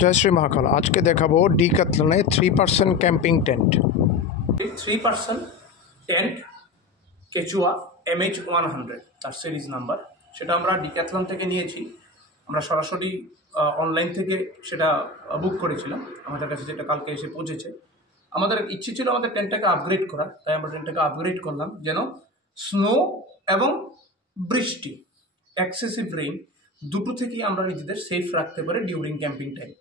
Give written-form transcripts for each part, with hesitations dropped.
জয় শ্রী মহাকাল। আজকে দেখাবো ডিক্যাথলনে 3% camping tent. 3% tent Quechua MH100 তার সিরিজ নাম্বার, সেটা আমরা ডিক্যাথলন থেকে নিয়েছি। আমরা সরাসরি অনলাইন থেকে সেটা বুক করেছিলাম, আমাদের কাছে যেটা কালকে এসে পৌঁছেছে। আমাদের ইচ্ছে ছিল আমাদের টেন্টটাকে আপগ্রেড করার, তাই আমরা টেন্টটাকে আপগ্রেড করলাম যেন স্নো এবং বৃষ্টি, এক্সেসিভ রেইন দুটো থেকেই আমরা নিজেদের সেফ রাখতে পারি ডিউরিং ক্যাম্পিং টাইম।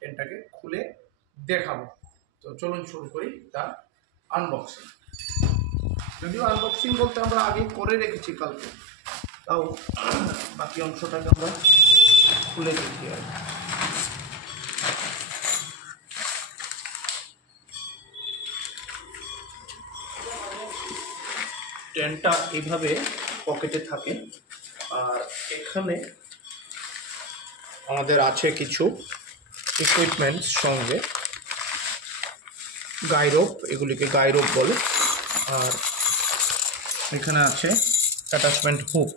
টেন্টটাকে খুলে দেখাবো, তো চলুন শুরু করি তার আনবক্সিং। যদিও আনবক্সিং বলতে আমরা আগে করে রেখেছি কালকে, তাও বাকি অংশটাকে আমরা খুলে দেখি। আর টেন্টটা এইভাবে পকেটে থাকে, আর এখানে আমাদের আছে কিছু ইকুইপমেন্টস সঙ্গে, গাইরোপ, এগুলিকে গাইরোপ বলে। আর এখানে আছে অ্যাটাচমেন্ট হুক।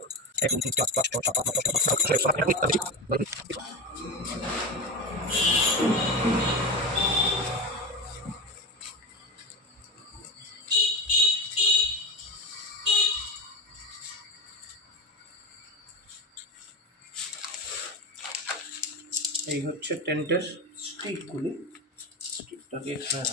এই হচ্ছে টেন্টের স্টিকগুলি। স্টিকটাকে এখানে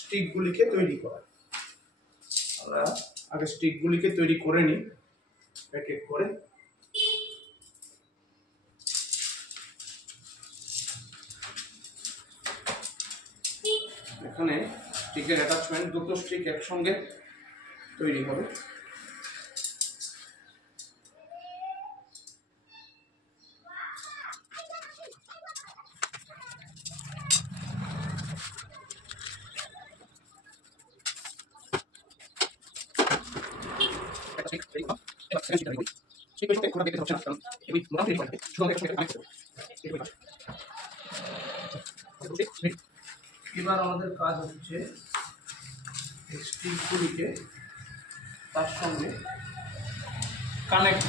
স্টিকগুলিকে তৈরি করা। আমরা আগে স্টিকগুলিকে তৈরি করে নিই এক এক করে। এখানে স্টিকের অ্যাটাচমেন্ট, দুটো স্টিক একসঙ্গে তৈরি হবে। এবার আমাদের কাজ হচ্ছে স্টিকগুলিকে তার সঙ্গে কানেক্ট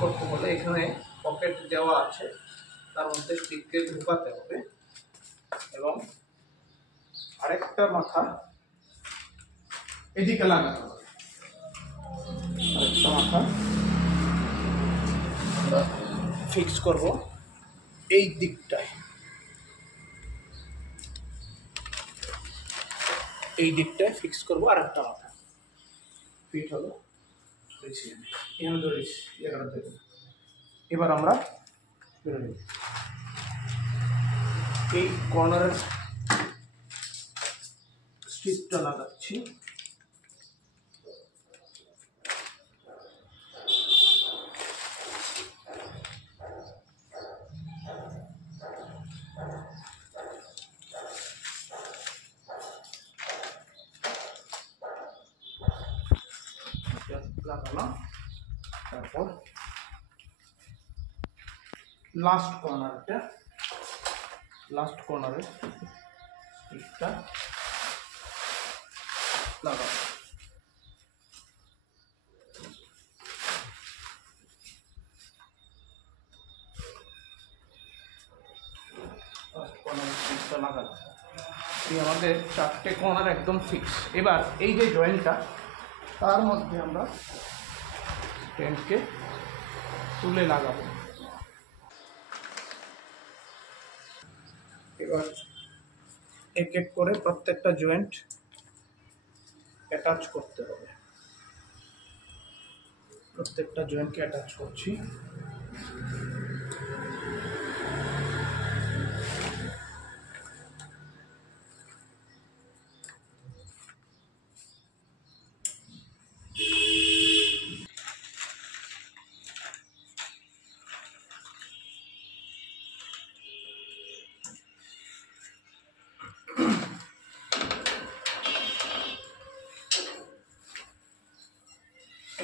করতে হলে এখানে পকেট দেওয়া আছে, তার মধ্যে স্টিককে ঢুকাতে হবে এবং আরেকটা মাথা এদিকে লাগাতে হবে। আরেকটা মাথা আমরা ফিক্স করব এই দিকটায়, ফিক্স করবো। আর একটা মাথা ফিট হলো, এখানে ধরেছি। এবার আমরা এই কর্নারের স্ট্রিপটা লাগাচ্ছি। লাগালাম, তারপর লাস্ট কর্নারের স্টিকটা লাগাবো। আমাদের চারটে কর্নার একদম ফিক্স। এবার এই যে জয়েন্টটা, তার মধ্যে আমরা টেন্টকে তুলে লাগাবো। এবার এক এক করে প্রত্যেকটা জয়েন্ট অ্যাটাচ করতে হবে। প্রত্যেকটা জয়েন্টকে অ্যাটাচ করছি।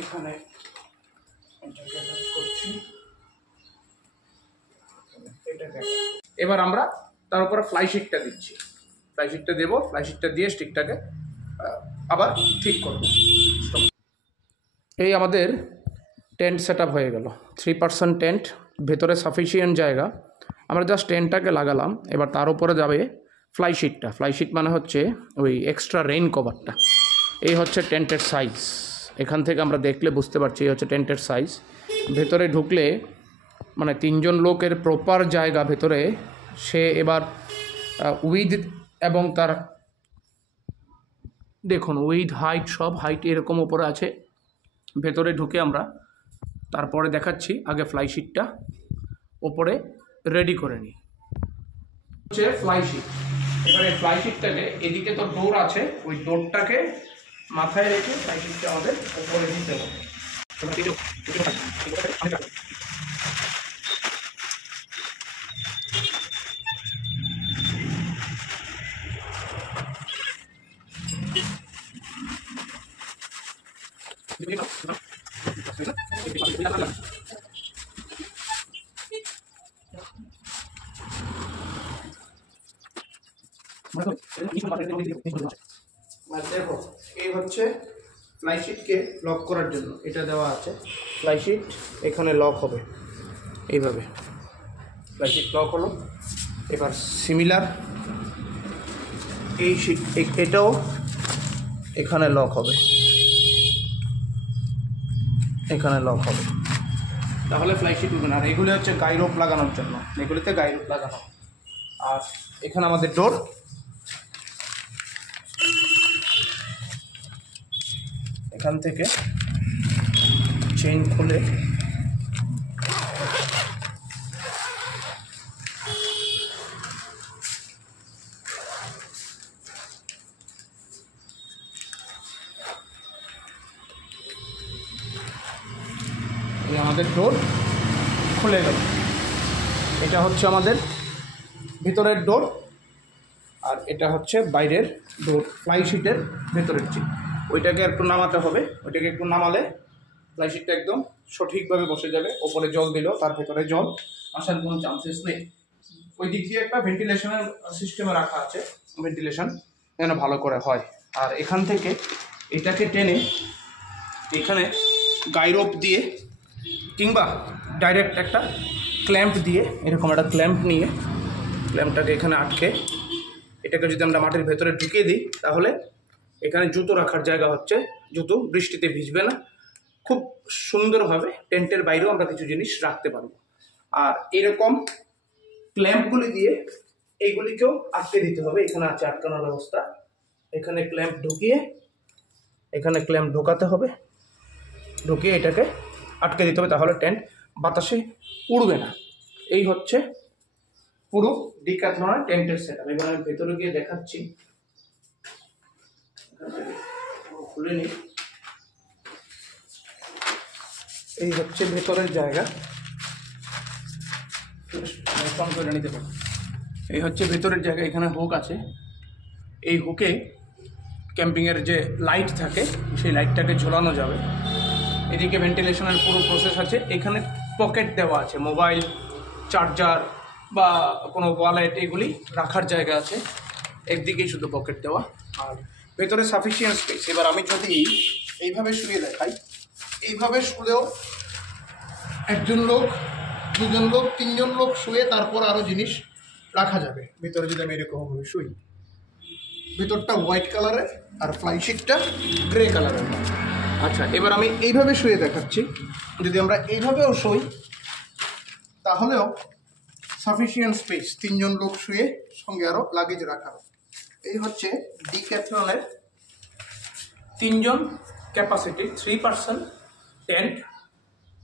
এখানে করছি। এবার আমরা তার উপরে ফ্লাই শিটটা দিচ্ছি। ফ্লাইশিটটা দেবো, ফ্লাইশিটটা দিয়ে স্টিকটাকে আবার ঠিক করবো। এই আমাদের টেন্ট সেট আপ হয়ে গেল। 3% টেন্ট, ভেতরে সাফিসিয়েন্ট জায়গা। আমরা জাস্ট টেন্টটাকে লাগালাম। এবার তার উপরে যাবে ফ্লাইশিটটা। ফ্লাইশিট মানে হচ্ছে ওই এক্সট্রা রেইন কভারটা। এই হচ্ছে টেন্টের সাইজ। এখান থেকে আমরা দেখলে বুঝতে পারছি এই হচ্ছে টেন্টের সাইজ। ভেতরে ঢুকলে মানে 3 জন লোকের প্রপার জায়গা ভেতরে। সে এবার উইথ এবং তার দেখুন উইথ হাইট, সব হাইট এরকম ওপরে আছে। ভেতরে ঢুকে আমরা তারপরে দেখাচ্ছি। আগে ফ্লাইশিটটা ওপরে রেডি করে নিই। হচ্ছে ফ্লাইশিট। এবার এই ফ্লাইশিটটাকে, এদিকে তো ডোর আছে, ওই ডোরটাকে মাথায় রেখে ফ্লাইশিটটা আমাদের ওপরে দিতে হবে। দেখো এই হচ্ছে ফ্লাইশিটকে লক করার জন্য এটা দেওয়া আছে। ফ্লাইশিট এখানে লক হবে এইভাবে। ফ্লাইশিট লক হলো। এবার সিমিলার এই শিট এটাও এখানে লক হবে, এখানে লক হবে, তাহলে ফ্লাইশিট উঠবে না। আর এগুলি হচ্ছে গাই রোপ লাগানোর জন্য, এগুলিতে গাই রোপ লাগানো। আর এখানে আমাদের ডোর। এখান থেকে চেইন খুলে আমাদের ডোর খুলে গেল। এটা হচ্ছে আমাদের ভিতরের ডোর, আর এটা হচ্ছে বাইরের ডোর। ফ্লাইশিটের ভেতরের চিপ ওইটাকে একটু নামাতে হবে। ওইটাকে একটু নামালে ফ্লাইশিটটা একদম সঠিকভাবে বসে যাবে। ওপরে জল দিলেও তার ভেতরে জল আসার কোনো চান্সেস নেই। ওই দিক দিয়ে একটা ভেন্টিলেশনের সিস্টেমে রাখা আছে, ভেন্টিলেশন যেন ভালো করে হয়। আর এখান থেকে এটাকে টেনে এখানে গাই রোপ দিয়ে কিংবা ডাইরেক্ট একটা ক্ল্যাম্প দিয়ে, এরকম একটা ক্ল্যাম্প নিয়ে ক্ল্যাম্পটাকে এখানে আটকে এটাকে যদি আমরা মাটির ভেতরে ঢুকিয়ে দিই, তাহলে এখানে জুতো রাখার জায়গা হচ্ছে। জুতো বৃষ্টিতে ভিজবে না, খুব সুন্দরভাবে টেন্টের বাইরেও আমরা কিছু জিনিস রাখতে পারবো। আর এরকম ক্ল্যাম্পগুলি দিয়ে এইগুলিকেও আটকে দিতে হবে। এখানে আছে আটকানোর ব্যবস্থা। এখানে ক্ল্যাম্প ঢুকিয়ে এখানে ক্ল্যাম্প ঢোকাতে হবে, ঢুকিয়ে এটাকে আটকে দিতে হবে, তাহলে টেন্ট বাতাসে উড়বে না। এই হচ্ছে পুরো ডিক্যাথলনের টেন্টের সেটআপ। এবার আমি ভেতরে গিয়ে দেখাচ্ছি। খুলে নিই। এই হচ্ছে ভেতরের জায়গা। করে নিতে পারবো। এই হচ্ছে ভেতরের জায়গা। এখানে হুক আছে। এই হুকে ক্যাম্পিংয়ের যে লাইট থাকে সেই লাইটটাকে ঝোলানো যাবে। এদিকে ভেন্টিলেশনের পুরো প্রসেস আছে। এখানে পকেট দেওয়া আছে, মোবাইল, চার্জার বা কোনো ওয়ালেট এগুলি রাখার জায়গা আছে। একদিকেই শুধু পকেট দেওয়া, আর ভেতরে সাফিসিয়েন্ট স্পেস। এবার আমি যদি এইভাবে শুয়ে দেখাই, এইভাবে শুলেও একজন লোক, দুজন লোক, তিনজন লোক শুয়ে তারপর আরও জিনিস রাখা যাবে ভেতরে। যদি আমি এরকমভাবে শুই, ভেতরটা হোয়াইট কালারের আর ফ্লাইশিটটা গ্রে কালারের। আচ্ছা, এবার আমি এইভাবে শুয়ে দেখাচ্ছি। যদি আমরা এইভাবেও শুই তাহলেও সাফিসিয়েন্ট স্পেস, তিনজন লোক শুয়ে সঙ্গে আরও লাগেজ রাখা। এই হচ্ছে ডিক্যাথলনের 3 জন ক্যাপাসিটি 3% টেন্ট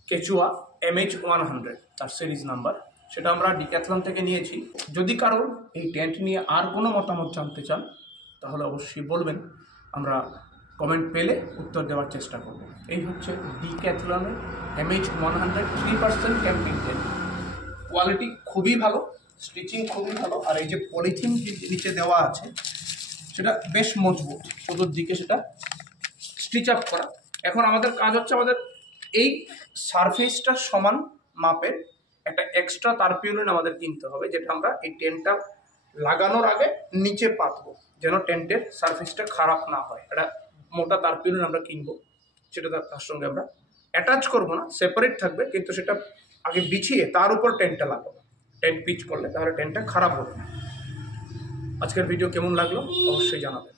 কেচুয়া MH100 তার সিরিজ নাম্বার। সেটা আমরা ডিক্যাথলন থেকে নিয়েছি। যদি কারো এই টেন্ট নিয়ে আর কোনো মতামত জানতে চান তাহলে অবশ্যই বলবেন, আমরা কমেন্ট পেলে উত্তর দেওয়ার চেষ্টা করব। এই হচ্ছে ডিক্যাথলনের MH100 3% ক্যাম্পিং টেন্ট। কোয়ালিটি খুবই ভালো, স্টিচিং খুবই ভালো। আর এই যে পলিথিন নিচে দেওয়া আছে সেটা বেশ মজবুত, চতুর্দিকে সেটা স্টিচ আপ করা। এখন আমাদের কাজ হচ্ছে আমাদের এই সারফেসটা সমান মাপের একটা এক্সট্রা তারপিওলিন আমাদের কিনতে হবে, যেটা আমরা এই টেন্টটা লাগানোর আগে নিচে পাতবো, যেন টেন্টের সারফেসটা খারাপ না হয়। একটা মোটা তারপিন আমরা কিনবো, সেটা তার সঙ্গে আমরা অ্যাটাচ করবো না, সেপারেট থাকবে, কিন্তু সেটা আগে বিছিয়ে তার উপর টেন্টটা লাগাবো। টেন্ট পিচ করলে তাহলে টেন্টটা খারাপ হবে না। আজকের ভিডিও কেমন লাগলো অবশ্যই জানাবেন।